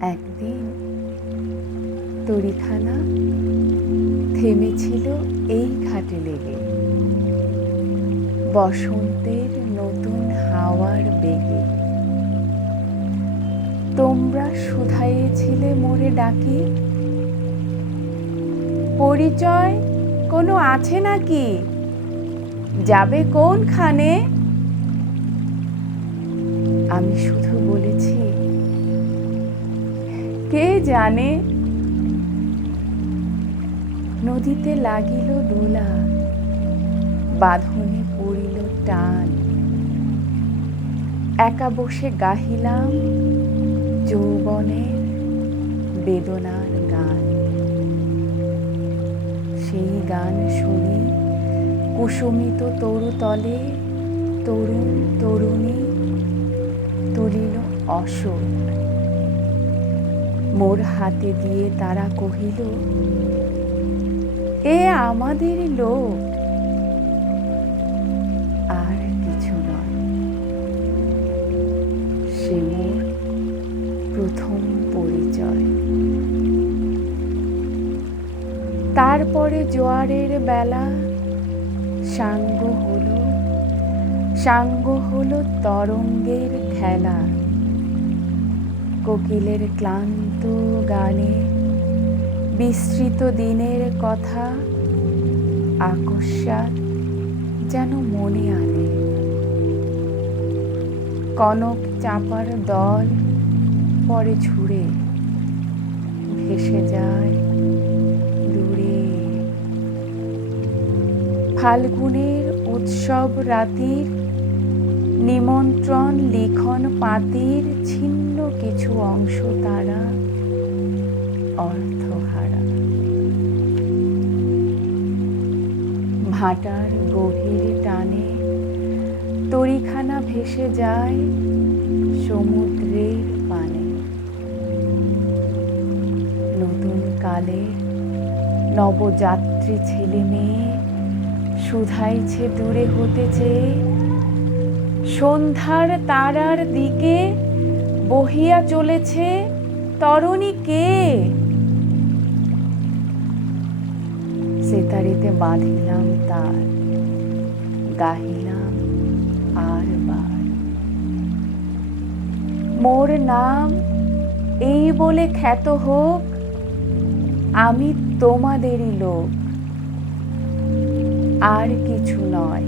একদিন তরীখানা থেমেছিল এই ঘাটে লেগে, বসন্তের নতুন হাওয়ার বেগে। তোমরা শুধাইয়েছিলে মোরে ডাকি, পরিচয় কোনো আছে নাকি, যাবে কোনখানে? আমি শুধু বলেছি, কে জানে। নদীতে লাগিল দোলা, বাঁধনে পড়িল টান, একা বসে গাহিলাম যৌবনের বেদনার গান। সেই গান শুনি কুসুমিত তরুতলে তরুণ তরুণী তুলিল অশোক। মোর হাতে দিয়ে তারা কহিল, এ আমাদেরই লোক, আর কিছু নয়। সে মোর প্রথম পরিচয়। তারপরে জোয়ারের বেলা সাঙ্গ হলো তরঙ্গের খেলা। কোকিলের ক্লান্ত গানে বিস্মৃত দিনের কথা আকস্মাৎ যেন মনে আনে। কনক চাঁপার দল পরে ঝুড়ে ভেসে যায় দূরে। ফাল্গুনের উৎসব রাতির নিমন্ত্রণ লিখন পাতির ছিন্ন কিছু অংশ তারা অর্থহারা। ভাটার গভীর টানে তরীখানা ভেসে যায় সমুদ্রের পানে। নতুন কালে নবযাত্রী ছেলে মেয়ে শুধাইছে দূরে হতে চেয়ে, সন্ধ্যার তারার দিকে বহিয়া চলেছে তরুণী কে? সেতারিতে বাঁধিলাম তার, গাহিলাম আর বার। মোর নাম এই বলে খ্যাত হোক, আমি তোমাদেরই লোক, আর কিছু নয়।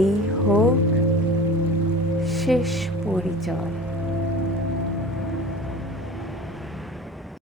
এই হোক শেষ পরিচয়।